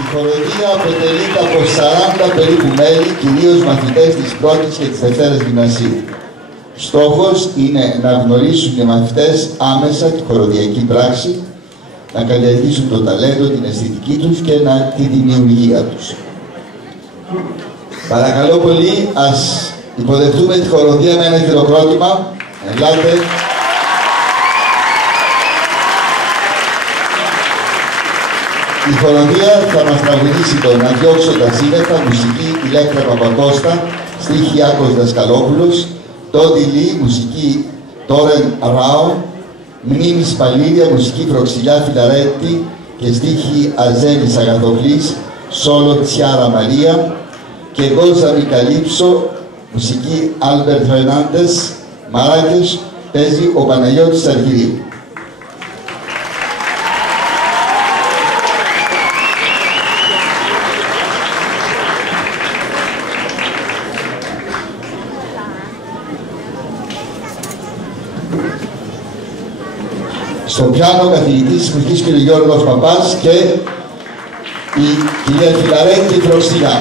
Η χοροδία αποτελείται από 40 περίπου μέλη, κυρίως μαθητές της πρώτης και της δευτέρας γυμνασίου. Στόχος είναι να γνωρίσουν οι μαθητές άμεσα τη χοροδιακή πράξη, να καλλιεργήσουν το ταλέντο, την αισθητική τους και τη δημιουργία τους. Παρακαλώ πολύ, ας υποδεχτούμε τη χοροδία με ένα χειροκρότημα. Ελάτε. Η χοροδία θα μας τραγουδήσει το «Να διώξω τα σύννεφα», μουσική Ηλέκτρα Παπακώστα, στίχη Άκος Δασκαλόπουλος, Τόντι Λί, μουσική Τόρεν Ράο, Μνήμης Παλήρια, μουσική Προξιλιά Φιλαρέτη και στίχη Αρζένης Αγαθοκλής, Σόλο Τσιάρα Μαρία και Γκόζα Μικαλύψο, μουσική Άλμπερτ Φερνάντες, Μαράκες, παίζει ο Παναγιώτης Αργυρίου. Στο πιάνο καθηγητής της μουσικής κ. Γιώργος Παπάς και η κυρία Φιλαρέτη Προξιλιά.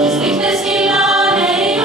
Τις νύχτες κυλάνε οι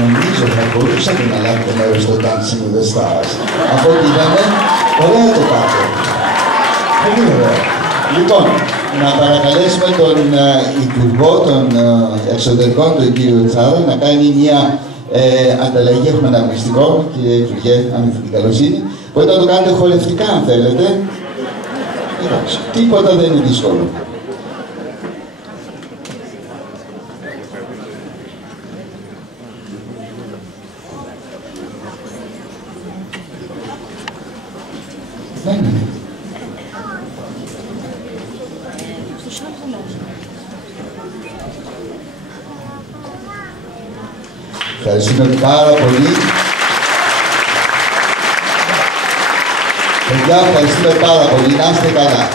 Νομίζω θα μπορούσατε να λάβετε μέρος στο Dancing with the Stars. Από ό,τι είδαμε, ωραία το πάτε. Πολύ ωραία. Λοιπόν, να παρακαλέσουμε τον Υπουργό των Εξωτερικών, τον κύριο Τσάρα, να κάνει μια ανταλλαγή. Έχουμε αναγνωστικό, κύριε Υπουργέ, αν έχετε την καλοσύνη. Μπορείτε να το κάνετε χορευτικά, αν θέλετε. Τίποτα δεν είναι δύσκολο. Ευχαριστούμε πάρα πολύ. Παιδιά, ευχαριστούμε πάρα πολύ. Να είστε καλά.